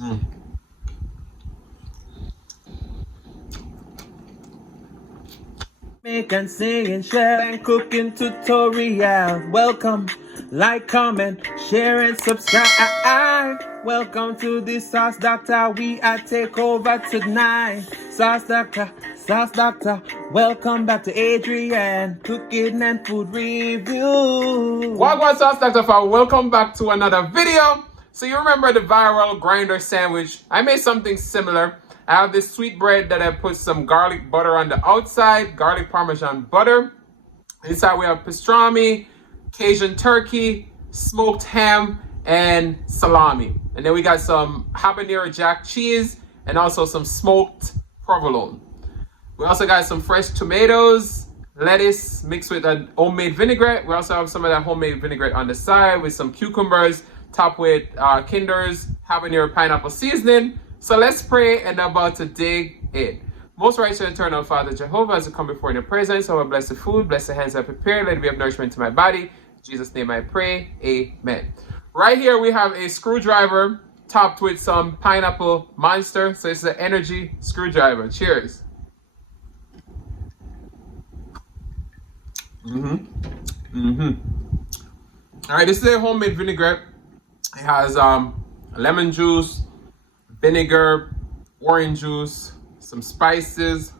Mm. Make and sing and share and cooking tutorial. Welcome, like, comment, share and subscribe. Welcome to the Sauce Doctor. We are take over tonight. Sauce Doctor, Sauce Doctor. Welcome back to Adrian, cooking and food review. Wagwan Sauce Doctor, welcome back to another video. So you remember the viral grinder sandwich? I made something similar. I have this sweet bread that I put some garlic butter on the outside, garlic parmesan butter. Inside we have pastrami, Cajun turkey, smoked ham, and salami. And then we got some habanero jack cheese and also some smoked provolone. We also got some fresh tomatoes, lettuce mixed with a homemade vinaigrette. We also have some of that homemade vinaigrette on the side with some cucumbers, topped with Kinder's habanero pineapple seasoning. So let's pray and about to dig in. Most righteous and eternal Father Jehovah, as I come before in your presence, I will bless the food, bless the hands I prepare, let it be of nourishment to my body. In Jesus' name I pray, amen. Right here we have a screwdriver topped with some pineapple monster. So it's an energy screwdriver. Cheers. All right, this is a homemade vinaigrette. It has lemon juice, vinegar, orange juice, some spices.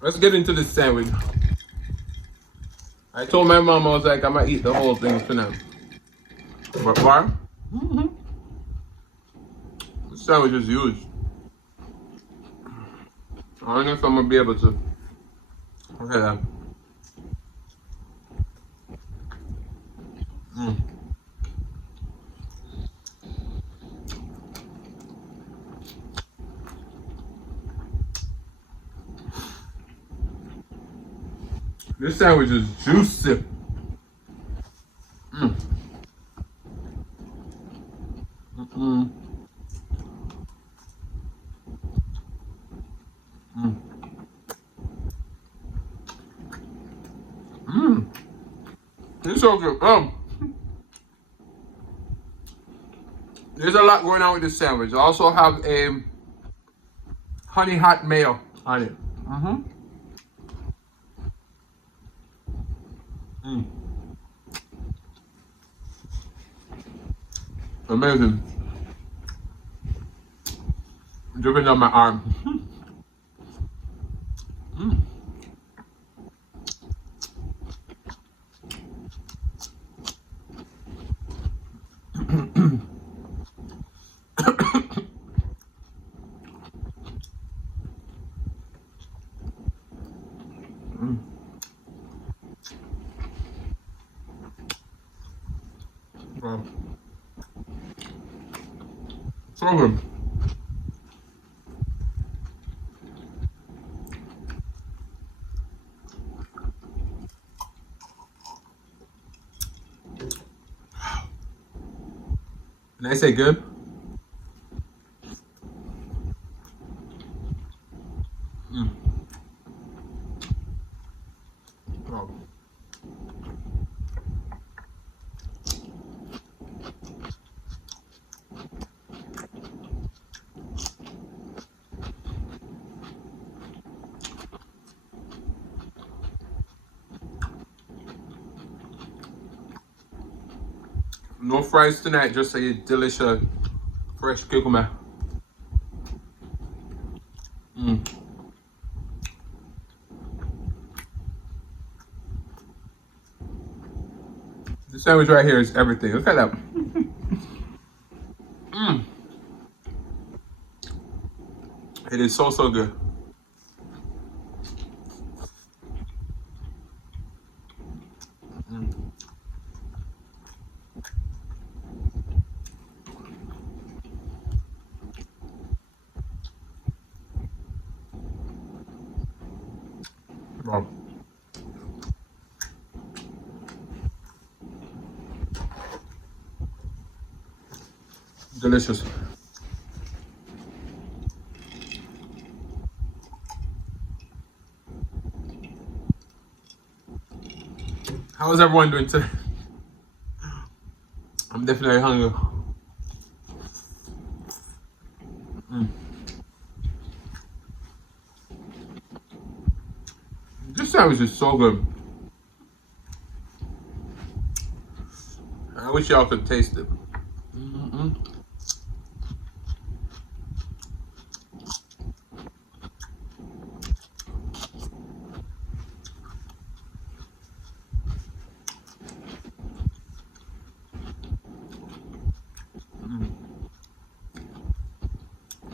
Let's get into this sandwich. I told my mom, I was like, I'm gonna eat the whole thing for now. But why? This sandwich is huge. I don't know if I'm gonna be able to. Look at that. This sandwich is juicy. It's so good. There's a lot going on with this sandwich. I also have a honey hot mayo on it. Amazing. Dripping on my arm. Wow. So good. Can I say good? Wow. No fries tonight, just a delicious fresh cucumber. This sandwich right here is everything. Look at that. It is so, so good. Wow. Delicious. How's everyone doing today? I'm definitely hungry. This sandwich is so good. I wish y'all could taste it.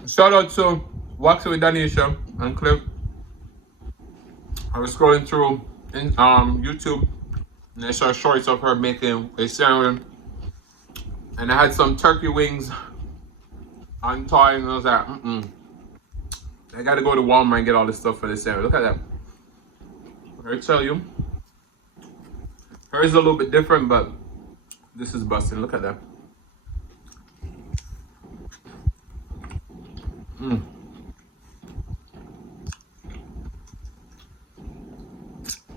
Shout out to Waxy with Danisha and Cliff. I was scrolling through in YouTube and I saw shorts of her making a sandwich, and I had some turkey wings on toy, and I was like, I gotta go to Walmart and get all this stuff for the sandwich. Look at that. I tell you, hers is a little bit different, but this is busting. Look at that.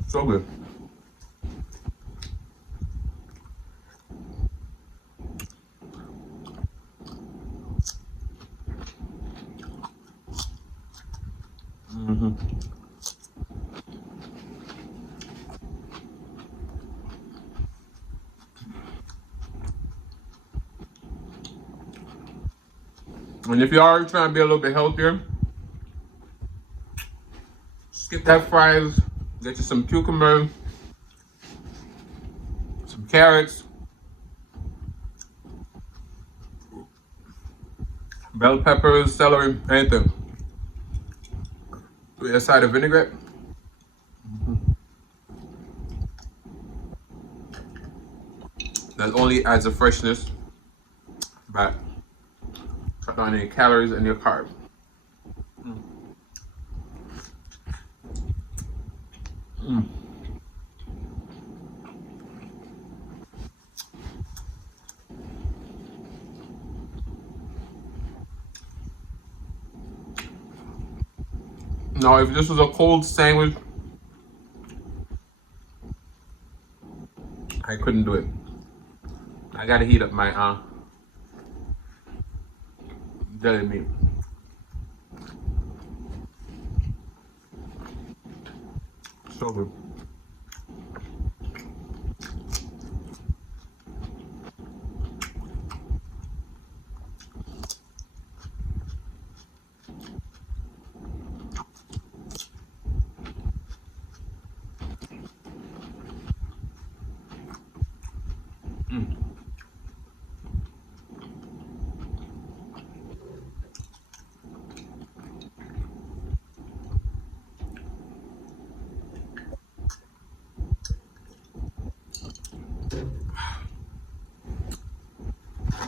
So good. And if you are trying to be a little bit healthier, skip that fries, get you some cucumber, some carrots, bell peppers, celery, anything. With a side of vinaigrette. That only adds a freshness, but cut down any calories and your carbs. Now, if this was a cold sandwich, I couldn't do it. I gotta heat up my deli meat. So good.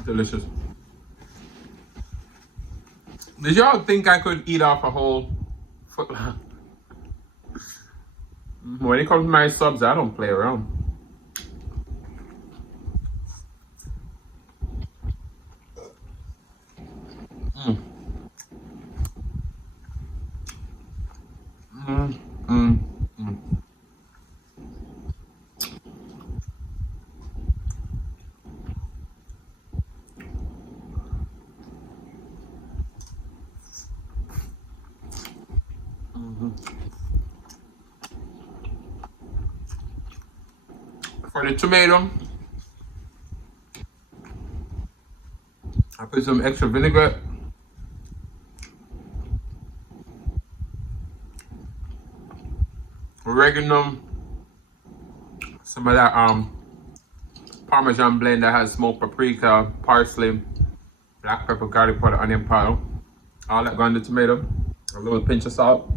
Delicious. Did y'all think I could eat off a whole Footlong? When it comes to my subs, I don't play around. For the tomato, I put some extra vinaigrette, oregano, some of that Parmesan blend that has smoked paprika, parsley, black pepper, garlic powder, onion powder. All that go on the tomato. A little pinch of salt.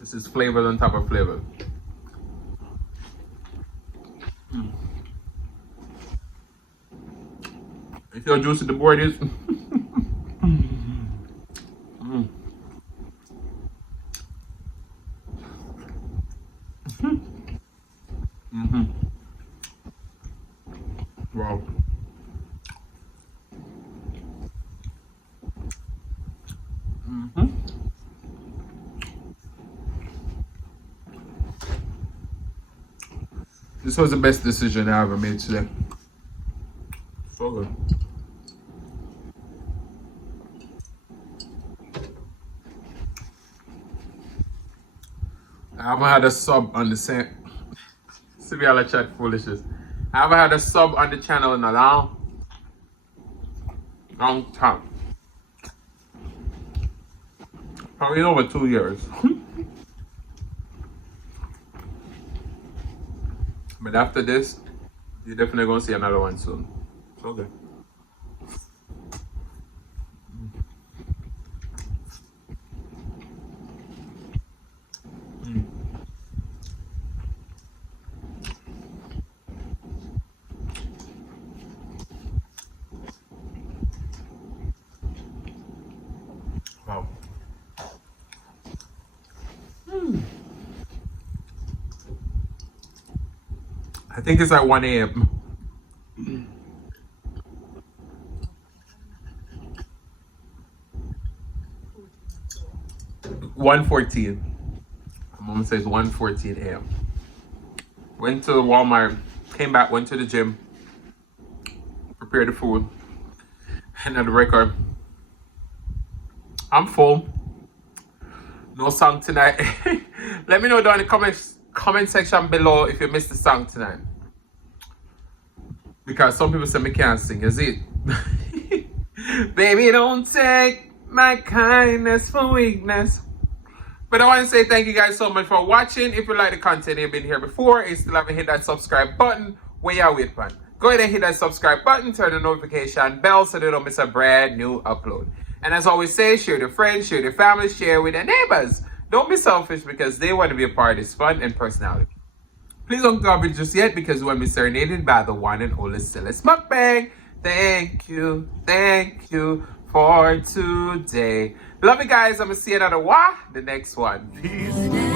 This is flavor on top of flavor. You see how juicy the board is? Wow. This was the best decision I ever made today. So good. I haven't had a sub on the same. Severe chat foolishness. I haven't had a sub on the channel in a long time. Probably over 2 years. But after this, you're definitely gonna see another one soon. Okay. Wow. I think it's at 1 a.m. 1:14. My mom says 1:14 a.m. Went to Walmart, came back, went to the gym, prepared the food, and at the record. I'm full. No song tonight. Let me know down in the comment section below if you missed the song tonight. Because some people say me can't sing, is it? Baby, don't take my kindness for weakness. But I want to say thank you guys so much for watching. If you like the content, you've been here before and still haven't hit that subscribe button, where you wait for? Go ahead and hit that subscribe button, turn the notification bell so they don't miss a brand new upload. And as always say, share with your friends, share with your family, share with your neighbors. Don't be selfish because they want to be a part of this fun and personality. Please don't go just yet because we will be serenaded by the one and only Celeste Mukbang. Thank you for today. Love you guys. I'm going to see you another the next one. Peace.